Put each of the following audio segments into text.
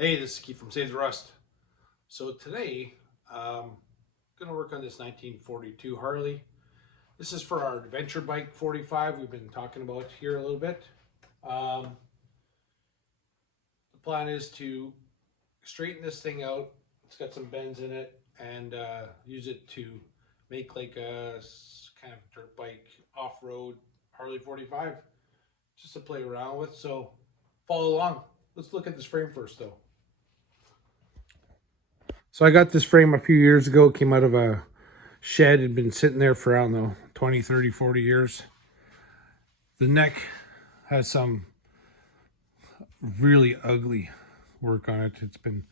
Hey, this is Keith from Save the Rust. So today, going to work on this 1942 Harley. This is for our adventure bike 45 we've been talking about here a little bit. The plan is to straighten this thing out. It's got some bends in it and use it to make like a kind of dirt bike off-road Harley 45 just to play around with. So follow along. Let's look at this frame first though. So I got this frame a few years ago. It came out of a shed. It had been sitting there for, I don't know, 20, 30, 40 years. The neck has some really ugly work on it. It's been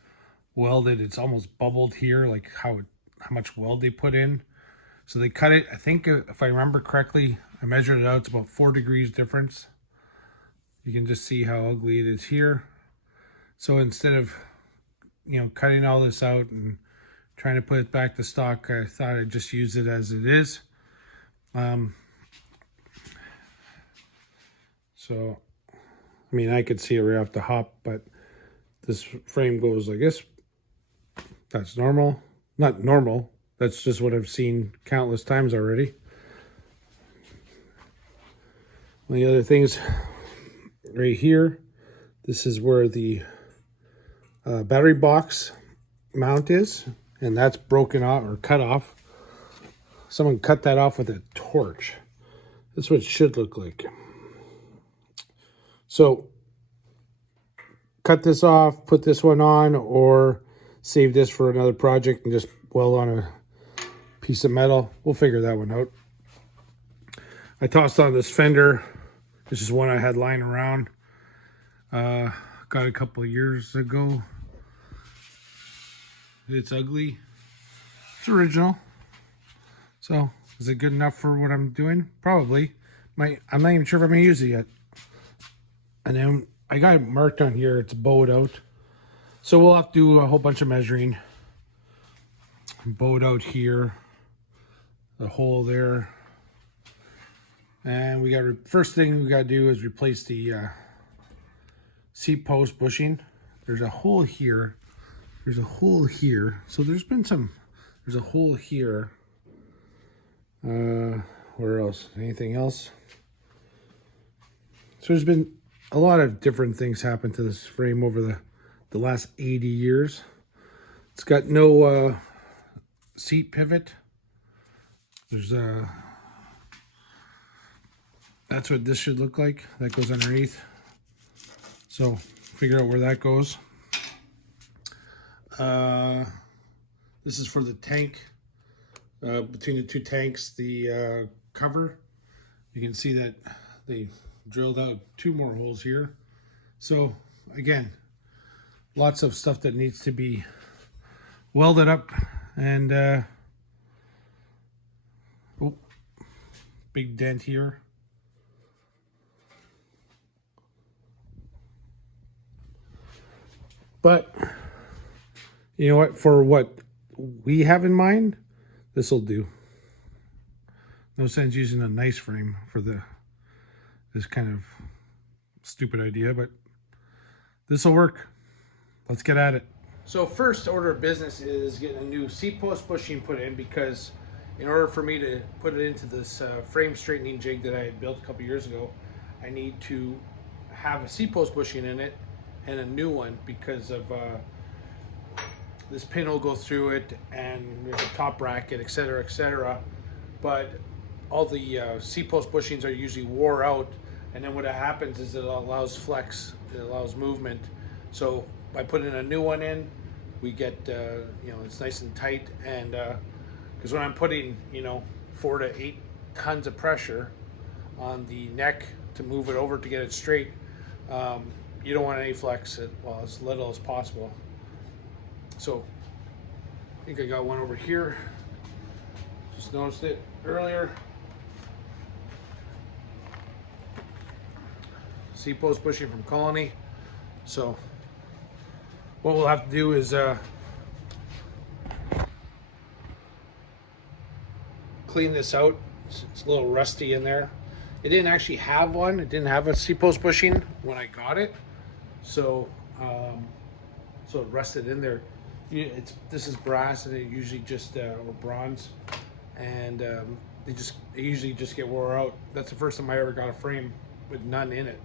welded. It's almost bubbled here, like how much weld they put in. So they cut it, I think, if I remember correctly, I measured it out. It's about 4 degrees difference. You can just see how ugly it is here. So instead of cutting all this out and trying to put it back to stock, I thought I'd just use it as it is. So, I mean, I could see it right off the hop, but this frame goes like this. That's normal. Not normal. That's just what I've seen countless times already. One of the other things right here, this is where the battery box mount is, and that's broken off or cut off. Someone cut that off with a torch. That's what it should look like. So cut this off, put this one on, or save this for another project and just weld on a piece of metal. We'll figure that one out. I tossed on this fender. This is one I had lying around. Got a couple of years ago. It's ugly. It's original. So, is it good enough for what I'm doing? Probably. I'm not even sure if I'm going to use it yet. And then I got it marked on here. It's bowed out. So we'll have to do a whole bunch of measuring. Bowed out here. The hole there. And first thing we got to do is replace the seat post bushing. There's a hole here. There's a hole here. So there's a hole here. Where else? Anything else? So there's been a lot of different things happen to this frame over the last 80 years. It's got no seat pivot. There's that's what this should look like. That goes underneath. So figure out where that goes. This is for the tank. Between the two tanks, the cover. You can see that they drilled out 2 more holes here. So again, lots of stuff that needs to be welded up, and oh, big dent here. But you know what? For what we have in mind, this will do. No sense using a nice frame for this kind of stupid idea, but this will work. Let's get at it. So first order of business is getting a new seat post bushing put in, because in order for me to put it into this frame straightening jig that I had built a couple years ago, I need to have a seat post bushing in it and a new one, because of this pin will go through it, and there's a top bracket, etc., etc. But all the seat post bushings are usually wore out, and then what happens is it allows flex, it allows movement. So by putting a new one in, we get it's nice and tight, and because when I'm putting 4 to 8 tons of pressure on the neck to move it over to get it straight, you don't want any flex, well, as little as possible. So I think I got one over here. Just noticed it earlier. Seat post bushing from Colony. So what we'll have to do is clean this out. It's a little rusty in there. It didn't actually have one. It didn't have a seat post bushing when I got it. So so rusted in there. This is brass, and it usually just or bronze, and they usually just get wore out. That's the first time I ever got a frame with none in it.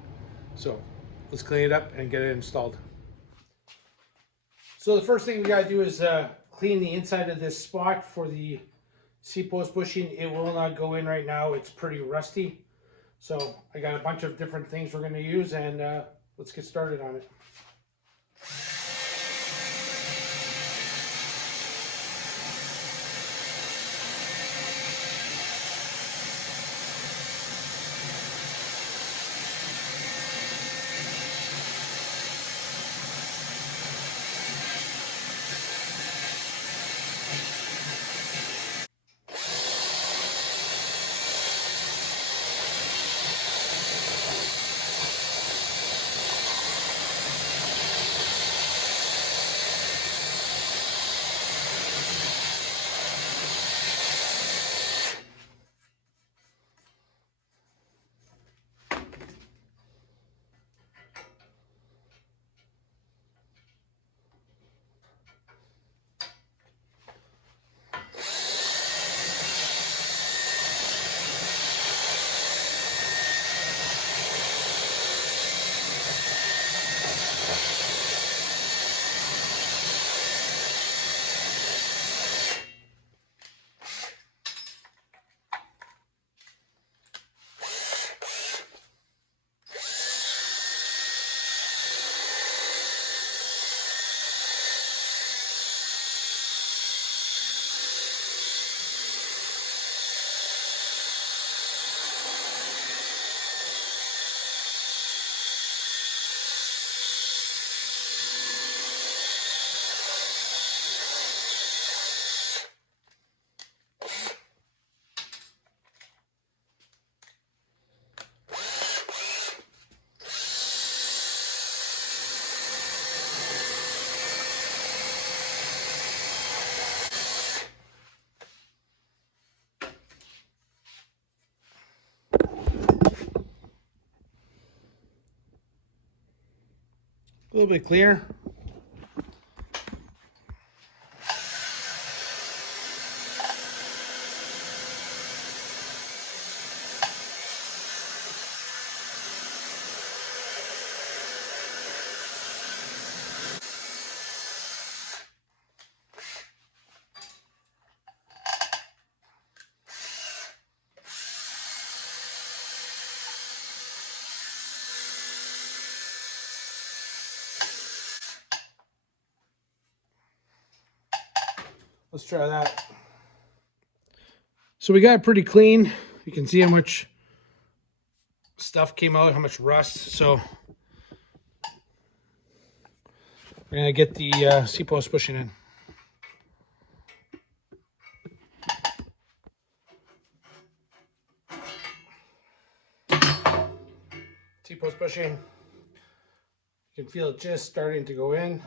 So let's clean it up and get it installed. So the first thing we gotta do is clean the inside of this spot for the C-post bushing. It will not go in right now. It's pretty rusty. So I got a bunch of different things we're gonna use, and let's get started on it. A little bit cleaner. Let's try that. So we got it pretty clean. You can see how much stuff came out, how much rust. So we're gonna get the C-post pushing in. C-post pushing. You can feel it just starting to go in.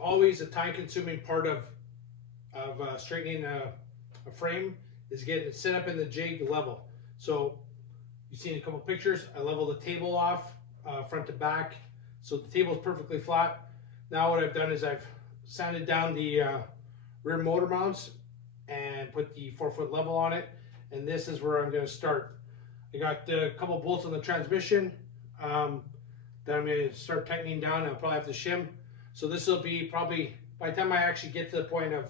Always a time-consuming part of straightening a frame is getting it set up in the jig level. So you've seen a couple pictures. I leveled the table off front to back, so the table is perfectly flat. Now what I've done is I've sanded down the rear motor mounts and put the 4-foot level on it, and this is where I'm going to start. I got a couple bolts on the transmission that I'm going to start tightening down. I'll probably have to shim. So this will be probably, by the time I actually get to the point of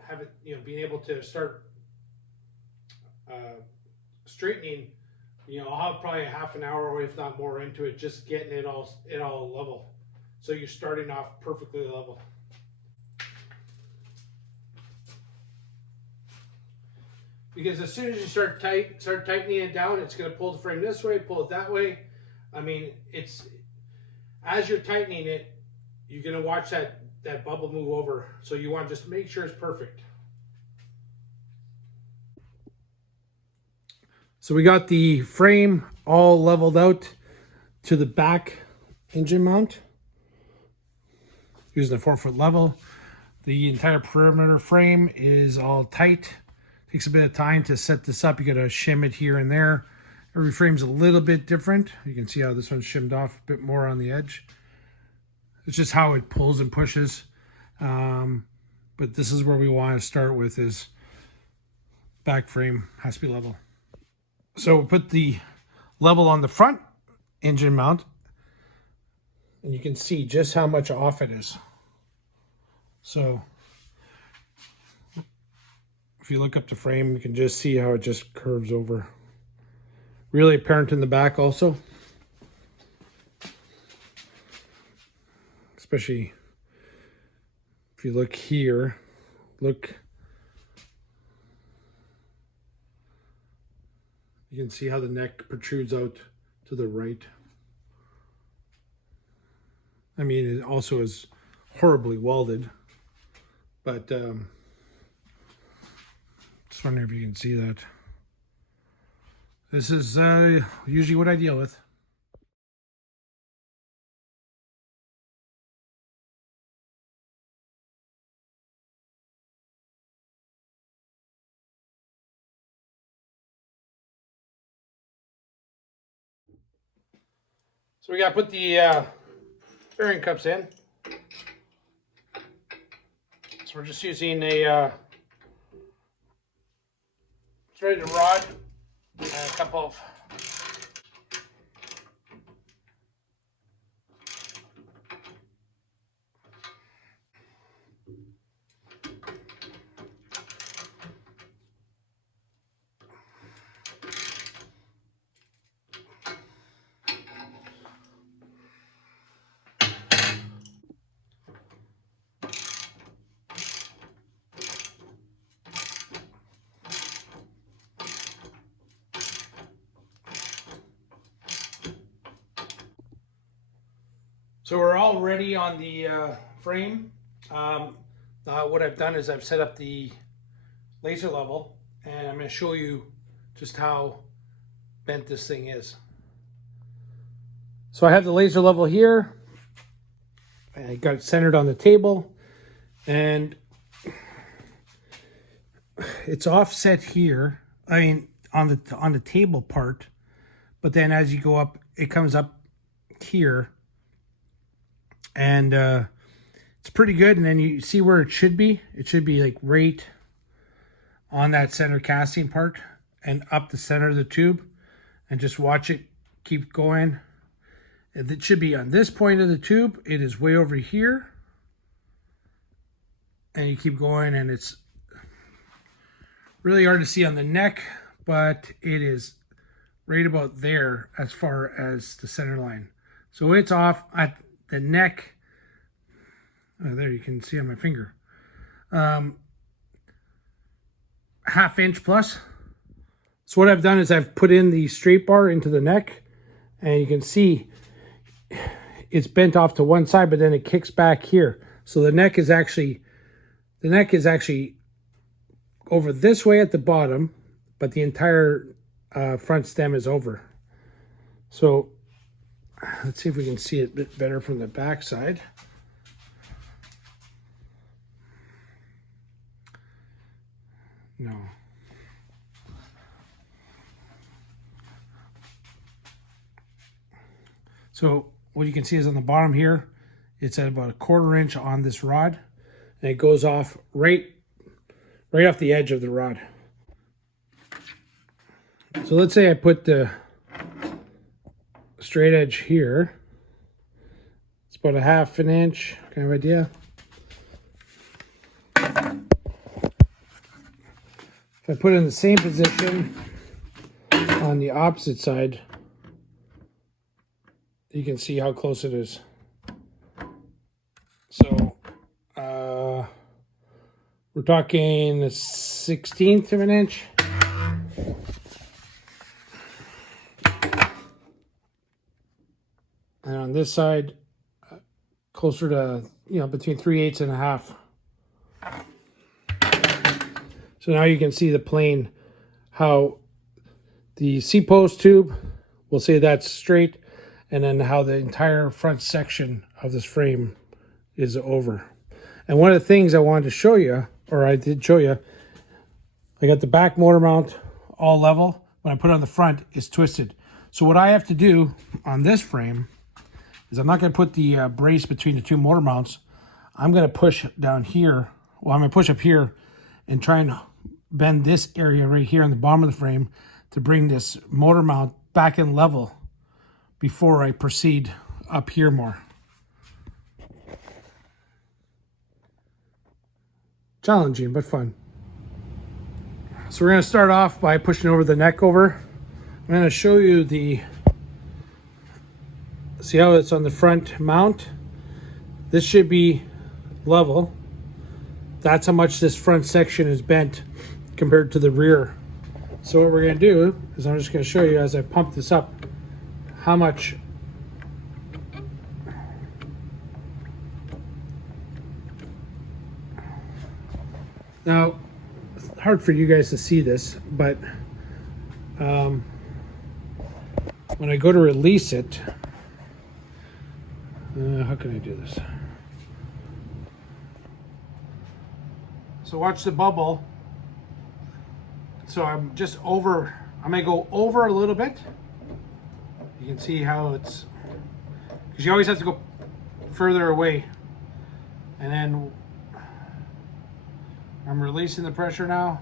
having, being able to start straightening, you know, I'll have probably a half an hour or if not more into it, just getting it all level. So you're starting off perfectly level. Because as soon as you start tightening it down, it's going to pull the frame this way, pull it that way. I mean, it's as you're tightening it, you're going to watch that bubble move over. So you want to just make sure it's perfect. So we got the frame all leveled out to the back engine mount using a 4-foot level. The entire perimeter frame is all tight. Takes a bit of time to set this up. You got to shim it here and there. Every frame's a little bit different. You can see how this one's shimmed off a bit more on the edge. It's just how it pulls and pushes. But this is where we want to start with, is back frame has to be level. So we'll put the level on the front engine mount, and you can see just how much off it is. So if you look up the frame, you can just see how it just curves over. Really apparent in the back also. Especially if you look here, look. You can see how the neck protrudes out to the right. I mean, it also is horribly welded, but just wondering if you can see that. This is usually what I deal with. So we got to put the bearing cups in. So we're just using a threaded rod and a couple of So we're all ready on the frame. What I've done is I've set up the laser level, and I'm going to show you just how bent this thing is. So I have the laser level here. I got it centered on the table, and it's offset here. I mean, on the table part, but then as you go up, it comes up here. And it's pretty good. And then you see where it should be. It should be like right on that center casting part and up the center of the tube. And just watch it keep going. It should be on this point of the tube. It is way over here. And you keep going, and it's really hard to see on the neck, but it is right about there as far as the center line. So it's off at the neck. Oh, there you can see on my finger. Half inch plus. So what I've done is I've put in the straight bar into the neck, and you can see it's bent off to one side, but then it kicks back here. So the neck is actually over this way at the bottom, but the entire front stem is over. So let's see if we can see it a bit better from the back side. No. So what you can see is on the bottom here, it's at about 1/4 inch on this rod, and it goes off right off the edge of the rod. So let's say I put the straight edge here. It's about 1/2 inch kind of idea. If I I put it in the same position on the opposite side, you can see how close it is. So we're talking a 1/16 of an inch. And on this side, closer to, between 3/8 and a half. So now you can see the plane, how the C-post tube, we'll say that's straight, and then how the entire front section of this frame is over. And one of the things I wanted to show you, or I did show you, I got the back motor mount all level. When I put it on the front, it's twisted. So what I have to do on this frame is I'm not going to put the brace between the two motor mounts. I'm going to push down here. Well, I'm going to push up here and try and bend this area right here on the bottom of the frame to bring this motor mount back in level before I proceed up here more. Challenging, but fun. So we're going to start off by pushing over the neck over. I'm going to show you see how it's on the front mount. This should be level. That's how much this front section is bent compared to the rear. So what we're going to do is I'm just going to show you as I pump this up how much now. It's hard for you guys to see this, but when I go to release it, how can I do this? So watch the bubble. So I'm just over, I'm going to go over a little bit. You can see how it's, because you always have to go further away. And then I'm releasing the pressure now.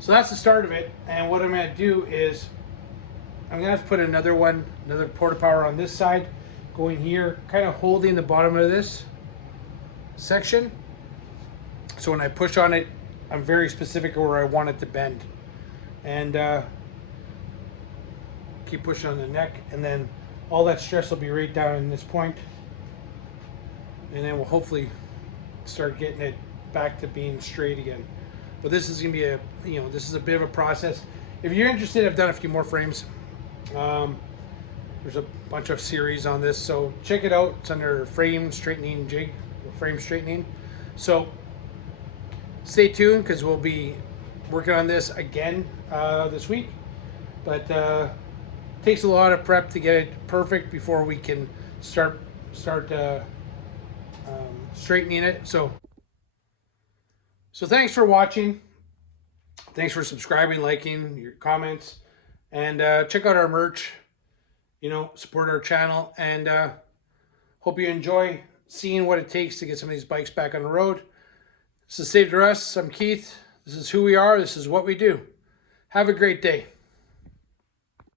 So that's the start of it, and what I'm going to do is I'm going to have to put another porta power on this side, going here, kind of holding the bottom of this section. So when I push on it, I'm very specific where I want it to bend. And keep pushing on the neck, and then all that stress will be right down in this point. And then we'll hopefully start getting it back to being straight again. But this is going to be this is a bit of a process. If you're interested, I've done a few more frames. There's a bunch of series on this, so check it out. It's under frame straightening jig, frame straightening. So stay tuned, because we'll be working on this again this week. But takes a lot of prep to get it perfect before we can start straightening it. So thanks for watching. Thanks for subscribing, liking, your comments, and check out our merch. Support our channel, and hope you enjoy seeing what it takes to get some of these bikes back on the road. This is Save to Rust. I'm Keith. This is who we are. This is what we do. Have a great day.